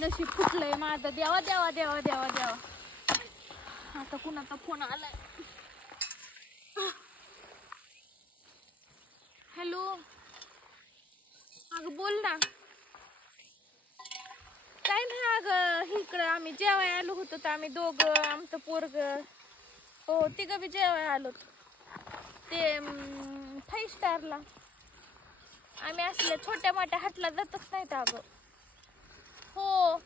नशीब फुटलंय माझं. देवा देवा देवा देवा देवा. आता कुणाचा फोन आलाय. हॅलो, अगं बोल ना. काय नाही अगं, इकडं आम्ही जेवाय आलो होतो तर आम्ही दोघं, आमचं पोरग, हो तिघं बी जेवाय आलो. ते 5 स्टारला. आम्ही असल्या छोट्या मोठ्या हॉटेलला जातच नाहीत अगं. हो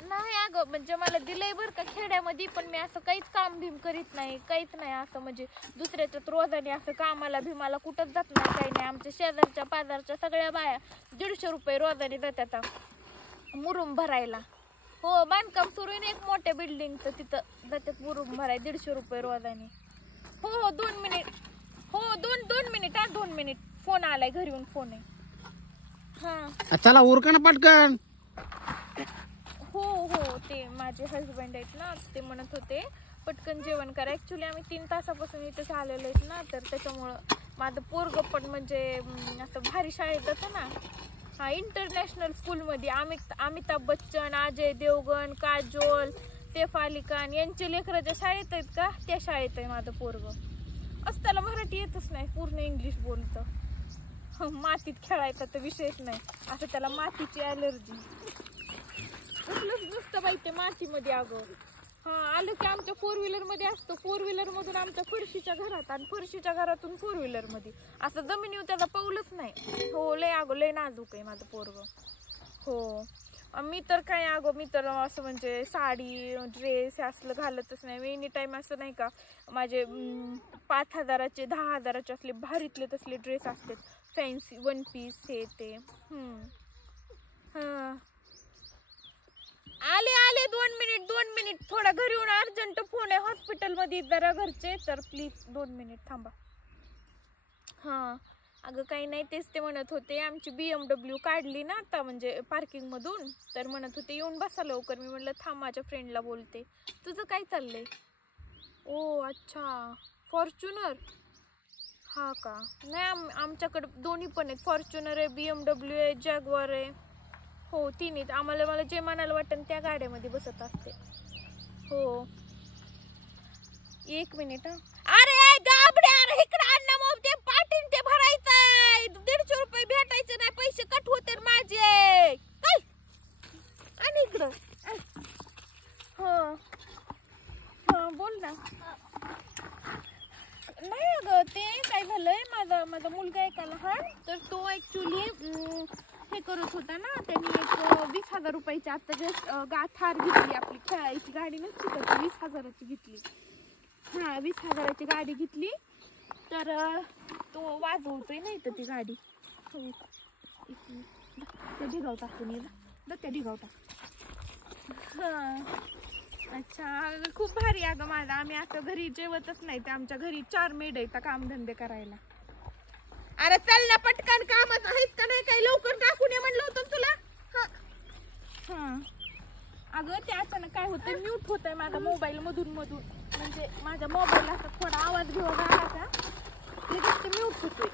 नाही अगं, म्हणजे मला दिलंय बरं का खेड्यामध्ये, पण मी असं काहीच काम भीम करीत नाही, काहीच नाही. असं म्हणजे दुसऱ्याच्यात रोजाने असं कामाला भीमाला कुठंच जात नाही, काही नाही. आमच्या शेजारच्या पाजारच्या सगळ्या बाया 150 रुपये रोजाने जातात मुरुम भरायला. हो बांधकाम सुरू आहे ना एक मोठ्या बिल्डिंगचं, तिथं जातात मुरुम भराय 150 रुपये रोजाने. हो हो 2 मिनिट. हो 2 मिनिट. 2 मिनिट. फोन आलाय, घरी येऊन फोन आहे. हा चला उरकणं पटकन. हो हो ते माझे हजबंड आहेत ना, ते म्हणत होते पटकन जेवण करा. ऍक्च्युली आम्ही 3 तासापासून इथेच आलेलो आहेत ना, तर त्याच्यामुळं माझं पोरग पण म्हणजे असं भारी शाळेत जातं ना. हा इंटरनॅशनल स्कूलमध्ये. अमिताभ बच्चन, अजय देवगण, काजोल, सैफ अली खान यांचे लेकराच्या शाळेत आहेत का, त्या शाळेत आहे माझं पोरग. असं त्याला मराठी येतच नाही, पूर्ण इंग्लिश बोलतं. मातीत खेळायचा तर विषयच नाही, असं त्याला मातीची ॲलर्जी. नुसतं बाई ते मातीमध्ये अगं. हा आलं की आमच्या 4 व्हीलरमध्ये असतं, 4 व्हीलरमधून आमच्या फरशीच्या घरात आणि फरशीच्या घरातून 4 व्हीलरमध्ये. असं जमिनीवर त्याचा पाऊलच नाही. हो लय अगं, लय नाजूक आहे माझं पोरग. हो मी तर काय अगं, मी तर असं म्हणजे साडी ड्रेस असलं घालतच नाही. मी एनी टाईम असं नाही का, माझे 5,000चे 10,000चे असले भारीतले तसले ड्रेस असतात, फॅन्सी 1 पीस हे ते. हां आले 2 मिनिट. थोडा घरी येऊन अर्जंट फोन आहे हॉस्पिटलमध्ये जरा घरचे, तर प्लीज 2 मिनिट थांबा. हां अगं काही नाही, तेच ते म्हणत होते आमची BMW काढली ना आता म्हणजे पार्किंग मधून, तर म्हणत होते येऊन बसा लवकर. मी म्हटलं थांब माझ्या फ्रेंडला बोलते. तुझं काय चाललंय? ओ अच्छा, फॉर्च्युनर. हा का, नाही आमच्याकडे दोन्ही पण आहेत, फॉर्च्युनर आहे, BMW आहे, जॅग्वार आहे. हो तिन्हीच. मला जे म्हणायला वाटेल त्या गाड्यामध्ये बसत असते. हो 1 मिनिट. अरे गाबड्या, अरे इकडे आण ना मग, ते पाटील ते भरायचंय 150 रुपये भेटायचे नाही, पैसे कट होते माझे. काय आणि इकडं. हो हा बोल ना. नाही अगं ते काय झालंय, माझा मुलगा आहे का लहान, तर तो ऍक्च्युली हे करत होता ना, त्यांनी एक 20,000 रुपयाची आता जस्ट थार घेतली, आपली खेळायची गाडी नसती का, 20,000ची घेतली. हा 20,000ची गाडी घेतली, तर तो वाजवतोय नाही तर ती गाडी. ते ढिगावता कोणी त्या ढिगावता. हा अच्छा, खूप भारी अगं माझं. आम्ही असं घरी जेवतच नाही, ते आमच्या घरी 4 मेड आहेत कामधंदे करायला. अरे चल ना पटकन, कामच आहेच का नाही, काही लवकर टाकून ये म्हणलं होतं तुला. हा अगं ते अचानक काय होतं, म्यूट होतंय माझा मोबाईल मधून, म्हणजे माझ्या मोबाईलला असा थोडा आवाज घेऊन आला का लगेच ते म्यूट होतोय.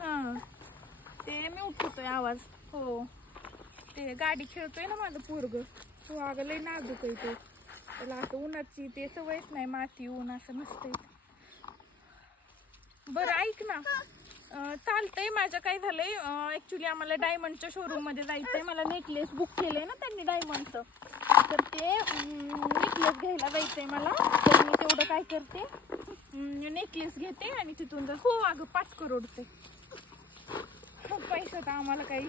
हा ते म्यूट होतोय आवाज. हो ते गाडी खेळतोय ना माझं पोरग. हो अगं लय नाजूक आहे ते, त्याला असं उन्हाची ते सवयच नाही, माती ऊन असं नसतंय. बरं ऐक ना, चालतंय. माझं काय झालंय, ऍक्च्युली आम्हाला डायमंडच्या शोरूम मध्ये जायचंय. मला नेकलेस बुक केलंय ना त्यांनी डायमंडचं, तर ते नेकलेस घ्यायला जायचंय मला. तर मी तेवढं काय करते, नेकलेस घेते आणि तिथून जर. हो अगं 5 करोडचे. खूप पैशात आम्हाला काही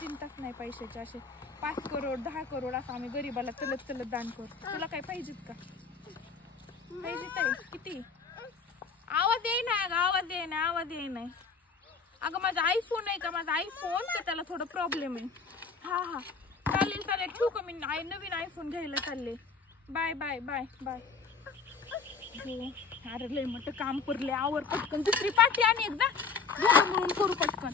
चिंताच नाही पैशाची. असे 5 करोड 10 करोड असं आम्ही गरीबाला चलत दान करतो. तुला काय पाहिजेत का? पाहिजेत आहे किती? आवाज येई ना, आवाज येई नाही. अगं माझा आयफोन आहे का, माझा आयफोन, तर त्याला थोडं प्रॉब्लेम आहे. हा चालेल ठेवू का, मी नवीन आयफोन घ्यायला चालले. Bye bye bye bye. हो अरे लय मोठं काम पडले, आवर पटकन. दुसरी पाठी आणि एकदा दोघं मिळून करू पटकन.